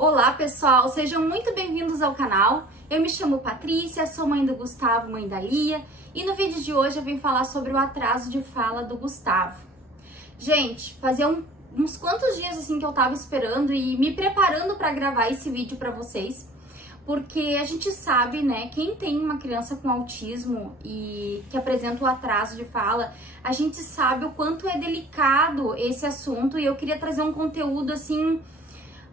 Olá pessoal, sejam muito bem-vindos ao canal. Eu me chamo Patrícia, sou mãe do Gustavo, mãe da Lia, e no vídeo de hoje eu vim falar sobre o atraso de fala do Gustavo. Gente, fazia uns quantos dias assim que eu tava esperando e me preparando para gravar esse vídeo para vocês, porque a gente sabe, né, quem tem uma criança com autismo e que apresenta o atraso de fala, a gente sabe o quanto é delicado esse assunto, e eu queria trazer um conteúdo assim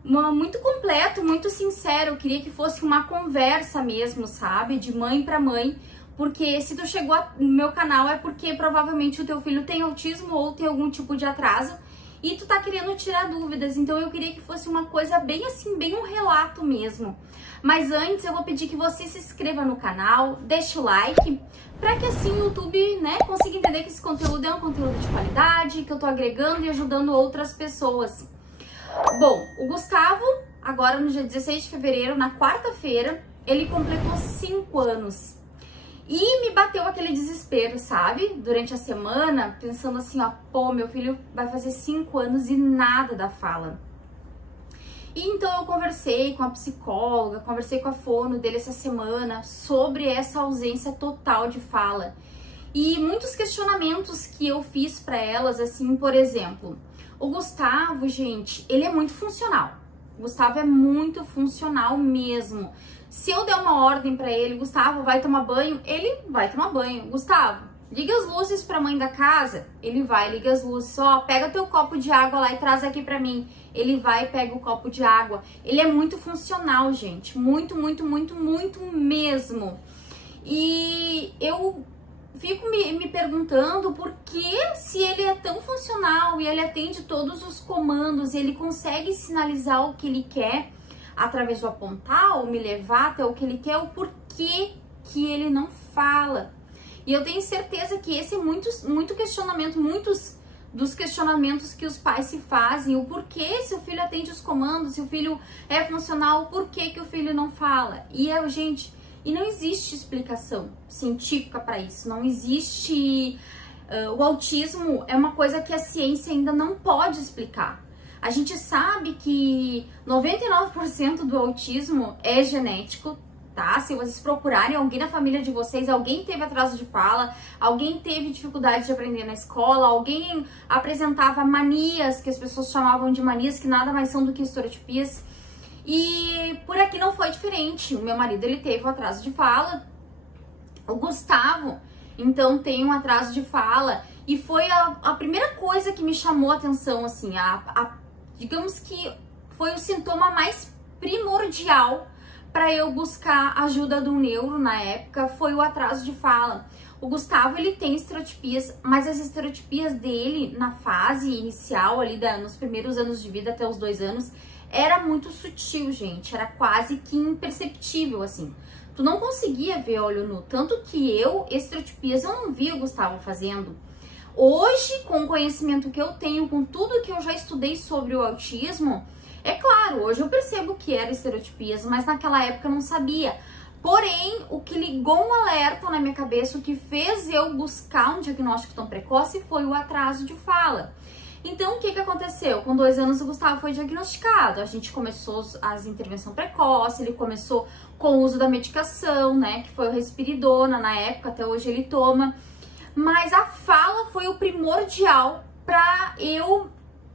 muito completo, muito sincero. Eu queria que fosse uma conversa mesmo, sabe, de mãe para mãe, porque se tu chegou no meu canal é porque provavelmente o teu filho tem autismo ou tem algum tipo de atraso e tu tá querendo tirar dúvidas. Então eu queria que fosse uma coisa bem assim, bem um relato mesmo. Mas antes eu vou pedir que você se inscreva no canal, deixe o like, para que assim o YouTube, né, consiga entender que esse conteúdo é um conteúdo de qualidade, que eu tô agregando e ajudando outras pessoas. Bom, o Gustavo, agora no dia 16 de fevereiro, na quarta-feira, ele completou 5 anos. E me bateu aquele desespero, sabe? Durante a semana, pensando assim, ó, pô, meu filho vai fazer 5 anos e nada da fala. E então eu conversei com a psicóloga, conversei com a fono dele essa semana sobre essa ausência total de fala. E muitos questionamentos que eu fiz para elas, assim, por exemplo, o Gustavo, gente, ele é muito funcional. O Gustavo é muito funcional mesmo. Se eu der uma ordem para ele, Gustavo, vai tomar banho, ele vai tomar banho. Gustavo, liga as luzes para a mãe da casa, ele vai, liga as luzes. Ó, pega teu copo de água lá e traz aqui para mim. Ele vai e pega o copo de água. Ele é muito funcional, gente. Muito, muito, muito, muito mesmo. E eu fico me perguntando por que, se ele é tão funcional e ele atende todos os comandos, ele consegue sinalizar o que ele quer através do apontar ou me levar até o que ele quer, o porquê que ele não fala. E eu tenho certeza que esse é muito questionamento, muitos dos questionamentos que os pais se fazem, o porquê se o filho atende os comandos, se o filho é funcional, o porquê que o filho não fala. E gente, e não existe explicação científica para isso, não existe. O autismo é uma coisa que a ciência ainda não pode explicar. A gente sabe que 99% do autismo é genético, tá? Se vocês procurarem alguém na família de vocês, alguém teve atraso de fala, alguém teve dificuldade de aprender na escola, alguém apresentava manias, que as pessoas chamavam de manias, que nada mais são do que estereotipias. E por aqui não foi diferente. O meu marido, ele teve um atraso de fala. O Gustavo, então, tem um atraso de fala. E foi a primeira coisa que me chamou a atenção, assim, digamos que foi o sintoma mais primordial para eu buscar ajuda do neuro na época, foi o atraso de fala. O Gustavo, ele tem estereotipias, mas as estereotipias dele na fase inicial, ali nos primeiros anos de vida, até os 2 anos, era muito sutil, gente, era quase que imperceptível, assim. Tu não conseguia ver olho nu, tanto que estereotipias, eu não via o Gustavo fazendo. Hoje, com o conhecimento que eu tenho, com tudo que eu já estudei sobre o autismo, é claro, hoje eu percebo que era estereotipias, mas naquela época eu não sabia. Porém, o que ligou um alerta na minha cabeça, o que fez eu buscar um diagnóstico tão precoce foi o atraso de fala. Então, o que aconteceu? Com 2 anos o Gustavo foi diagnosticado, a gente começou as intervenções precoces, ele começou com o uso da medicação, né, que foi o Risperidona na época, até hoje ele toma. Mas a fala foi o primordial para eu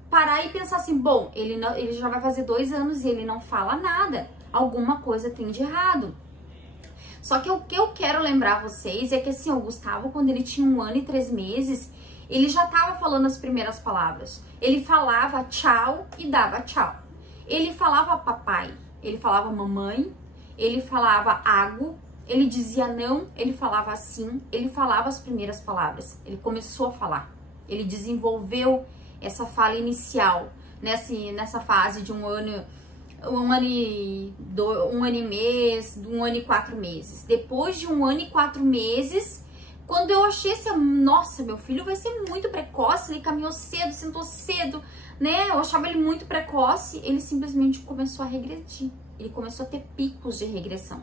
parar e pensar assim, bom, ele já vai fazer 2 anos e ele não fala nada, alguma coisa tem de errado. Só que o que eu quero lembrar vocês é que assim, o Gustavo, quando ele tinha 1 ano e 3 meses, ele já estava falando as primeiras palavras. Ele falava tchau e dava tchau. Ele falava papai, ele falava mamãe, ele falava água, ele dizia não, ele falava sim, ele falava as primeiras palavras. Ele começou a falar. Ele desenvolveu essa fala inicial, nessa fase de 1 ano, 1 ano e 4 meses. Depois de 1 ano e 4 meses, quando eu achei assim, nossa, meu filho vai ser muito precoce, ele caminhou cedo, sentou cedo, né? Eu achava ele muito precoce, ele simplesmente começou a regredir. Ele começou a ter picos de regressão.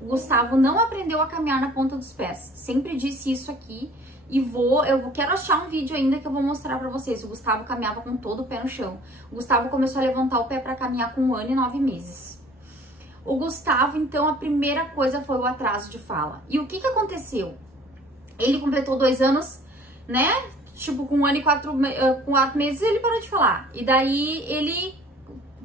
O Gustavo não aprendeu a caminhar na ponta dos pés. Sempre disse isso aqui. eu quero achar um vídeo ainda que eu vou mostrar pra vocês. O Gustavo caminhava com todo o pé no chão. O Gustavo começou a levantar o pé pra caminhar com 1 ano e 9 meses. O Gustavo, então, a primeira coisa foi o atraso de fala. E o que aconteceu? Ele completou 2 anos, né? Tipo, com 1 ano e 4 meses ele parou de falar. E daí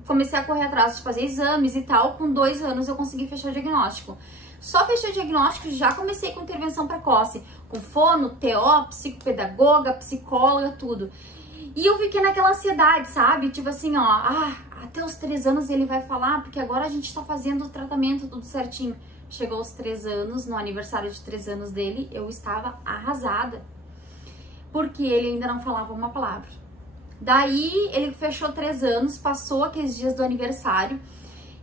comecei a correr atrás de fazer exames e tal. Com 2 anos eu consegui fechar o diagnóstico. Só fechei o diagnóstico, já comecei com intervenção precoce, com fono, TO, psicopedagoga, psicóloga, tudo. E eu fiquei naquela ansiedade, sabe? Tipo assim, ó, até os 3 anos ele vai falar, porque agora a gente tá fazendo o tratamento tudo certinho. Chegou aos 3 anos, no aniversário de 3 anos dele, eu estava arrasada. Porque ele ainda não falava uma palavra. Daí ele fechou 3 anos, passou aqueles dias do aniversário.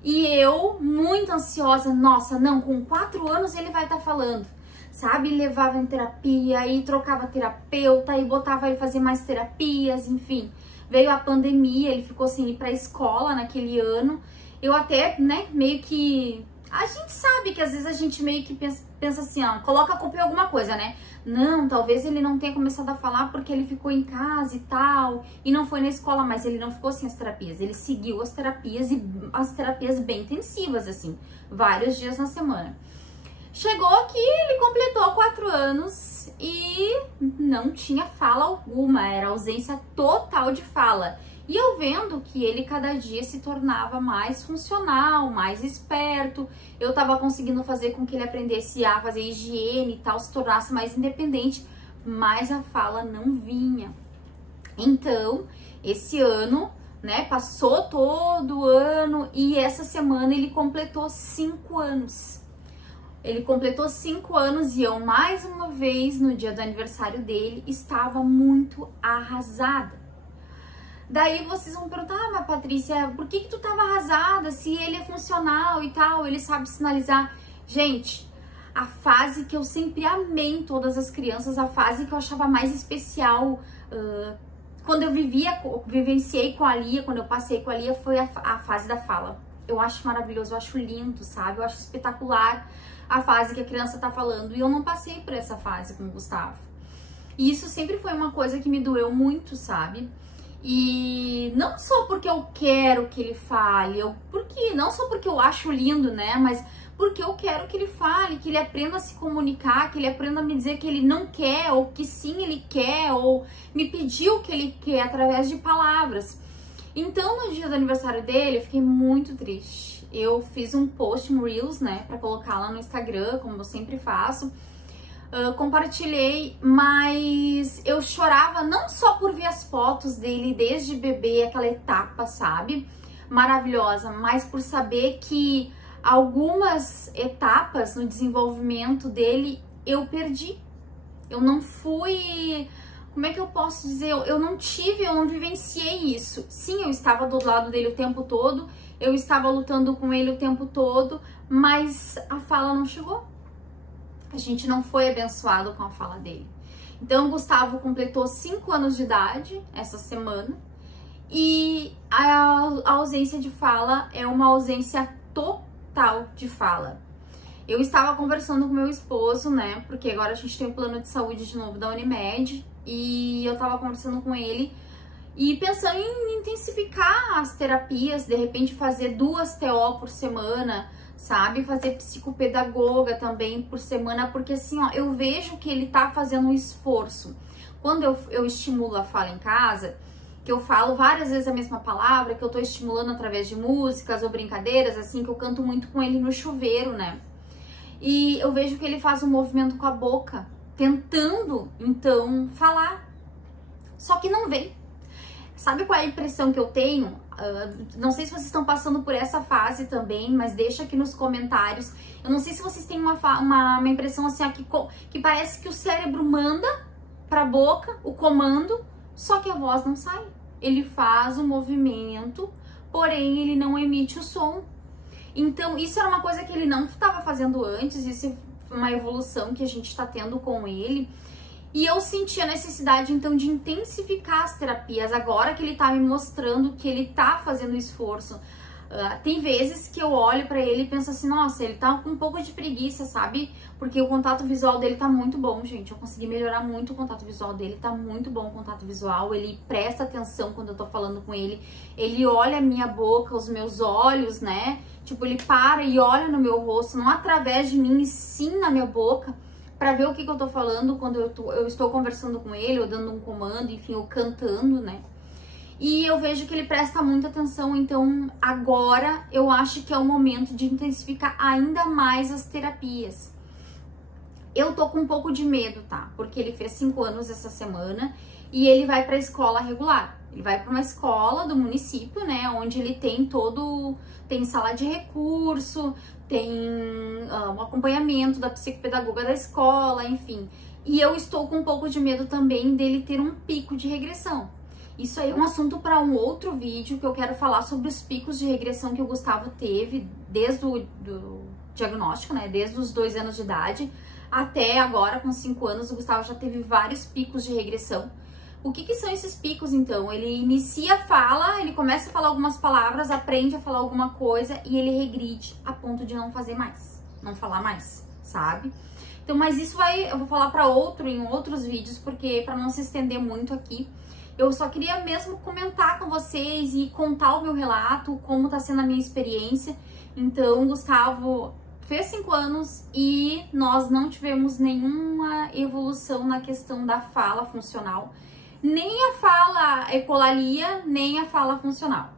E eu, muito ansiosa, nossa, não, com 4 anos ele vai estar falando, sabe? Levava em terapia, aí trocava terapeuta, e botava ele fazer mais terapias, enfim. Veio a pandemia, ele ficou sem ir pra escola naquele ano. Eu até, né, meio que... A gente sabe que às vezes a gente meio que pensa assim, ó, coloca a culpa em alguma coisa, né? Não, talvez ele não tenha começado a falar porque ele ficou em casa e tal, e não foi na escola, mas ele não ficou sem as terapias. Ele seguiu as terapias, e as terapias bem intensivas, assim, vários dias na semana. Chegou que ele completou 4 anos e não tinha fala alguma, era ausência total de fala. E eu vendo que ele cada dia se tornava mais funcional, mais esperto, eu tava conseguindo fazer com que ele aprendesse a fazer higiene e tal, se tornasse mais independente, mas a fala não vinha. Então, esse ano, né, passou todo o ano e essa semana ele completou 5 anos. Ele completou 5 anos e eu, mais uma vez, no dia do aniversário dele, estava muito arrasada. Daí vocês vão perguntar, mas Patrícia, por que tu tava arrasada se ele é funcional e tal, ele sabe sinalizar? Gente, a fase que eu sempre amei em todas as crianças, a fase que eu achava mais especial, quando eu vivenciei com a Lia, quando eu passei com a Lia, foi a fase da fala. Eu acho maravilhoso, eu acho lindo, sabe? Eu acho espetacular a fase que a criança tá falando. E eu não passei por essa fase com o Gustavo. E isso sempre foi uma coisa que me doeu muito, sabe? E não só porque eu quero que ele fale, não só porque eu acho lindo, né? Mas porque eu quero que ele fale, que ele aprenda a se comunicar, que ele aprenda a me dizer que ele não quer, ou que sim ele quer, ou me pedir o que ele quer através de palavras. Então, no dia do aniversário dele, eu fiquei muito triste. Eu fiz um post, um Reels, né, pra colocar lá no Instagram, como eu sempre faço. Compartilhei, mas eu chorava não só por ver as fotos dele desde bebê, aquela etapa, sabe, maravilhosa, mas por saber que algumas etapas no desenvolvimento dele eu perdi. Eu não fui, como é que eu posso dizer, eu não vivenciei isso. Sim, eu estava do lado dele o tempo todo, eu estava lutando com ele o tempo todo, mas a fala não chegou. A gente não foi abençoado com a fala dele. Então, o Gustavo completou 5 anos de idade essa semana e a ausência de fala é uma ausência total de fala. Eu estava conversando com meu esposo, né, porque agora a gente tem um plano de saúde de novo da Unimed e eu estava conversando com ele e pensando em intensificar as terapias, de repente fazer 2 TO por semana, sabe? Fazer psicopedagoga também por semana, porque assim, ó, eu vejo que ele tá fazendo um esforço. Quando eu estimulo a fala em casa, que eu falo várias vezes a mesma palavra, que eu tô estimulando através de músicas ou brincadeiras, assim, que eu canto muito com ele no chuveiro, né? E eu vejo que ele faz um movimento com a boca, tentando, então, falar. Só que não vem. Sabe qual é a impressão que eu tenho? Não sei se vocês estão passando por essa fase também, mas deixa aqui nos comentários. Eu não sei se vocês têm uma impressão assim, que parece que o cérebro manda pra boca o comando, só que a voz não sai. Ele faz o movimento, porém ele não emite o som. Então isso era uma coisa que ele não estava fazendo antes, isso é uma evolução que a gente está tendo com ele. E eu senti a necessidade, então, de intensificar as terapias, agora que ele tá me mostrando que ele tá fazendo esforço. Tem vezes que eu olho pra ele e penso assim, nossa, ele tá com um pouco de preguiça, sabe? Porque o contato visual dele tá muito bom, gente. Eu consegui melhorar muito o contato visual dele, tá muito bom o contato visual. Ele presta atenção quando eu tô falando com ele. Ele olha a minha boca, os meus olhos, né? Tipo, ele para e olha no meu rosto, não através de mim, e sim na minha boca, pra ver o que eu tô falando quando eu estou conversando com ele, ou dando um comando, enfim, ou cantando, né? E eu vejo que ele presta muita atenção, então agora eu acho que é o momento de intensificar ainda mais as terapias. Eu tô com um pouco de medo, tá? Porque ele fez 5 anos essa semana e ele vai pra escola regular. Ele vai pra uma escola do município, né? Onde ele tem tem sala de recurso, tem um acompanhamento da psicopedagoga da escola, enfim. E eu estou com um pouco de medo também dele ter um pico de regressão. Isso aí é um assunto para um outro vídeo que eu quero falar sobre os picos de regressão que o Gustavo teve desde o diagnóstico, né? Desde os 2 anos de idade até agora, com 5 anos, o Gustavo já teve vários picos de regressão. O que são esses picos, então? Ele inicia a fala, ele começa a falar algumas palavras, aprende a falar alguma coisa e ele regride a ponto de não fazer mais, não falar mais, sabe? Então, mas isso eu vou falar em outros vídeos, porque para não se estender muito aqui, eu só queria mesmo comentar com vocês e contar o meu relato, como tá sendo a minha experiência. Então, o Gustavo fez 5 anos e nós não tivemos nenhuma evolução na questão da fala funcional, nem a fala ecolalia, nem a fala funcional.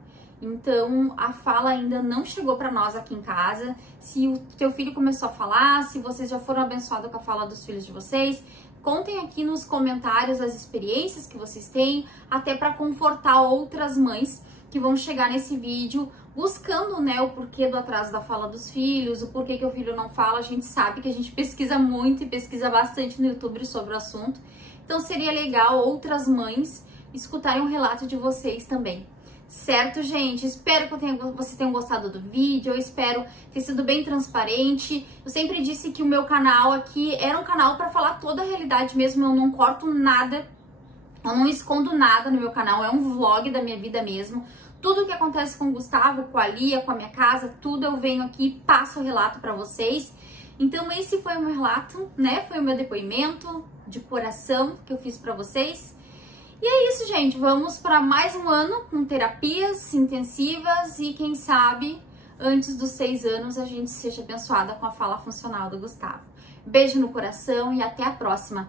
Então, a fala ainda não chegou para nós aqui em casa. Se o teu filho começou a falar, se vocês já foram abençoados com a fala dos filhos de vocês, contem aqui nos comentários as experiências que vocês têm, até para confortar outras mães que vão chegar nesse vídeo buscando, né, o porquê do atraso da fala dos filhos, o porquê que o filho não fala. A gente sabe que a gente pesquisa muito e pesquisa bastante no YouTube sobre o assunto. Então seria legal outras mães escutarem um relato de vocês também. Certo, gente? Espero que vocês tenham gostado do vídeo, eu espero ter sido bem transparente. Eu sempre disse que o meu canal aqui era um canal para falar toda a realidade mesmo, eu não corto nada, eu não escondo nada no meu canal, é um vlog da minha vida mesmo. Tudo o que acontece com o Gustavo, com a Lia, com a minha casa, tudo eu venho aqui e passo o relato para vocês. Então esse foi o meu relato, né? Foi o meu depoimento de coração que eu fiz para vocês. E é isso, gente. Vamos para mais um ano com terapias intensivas e quem sabe antes dos 6 anos a gente seja abençoada com a fala funcional do Gustavo. Beijo no coração e até a próxima.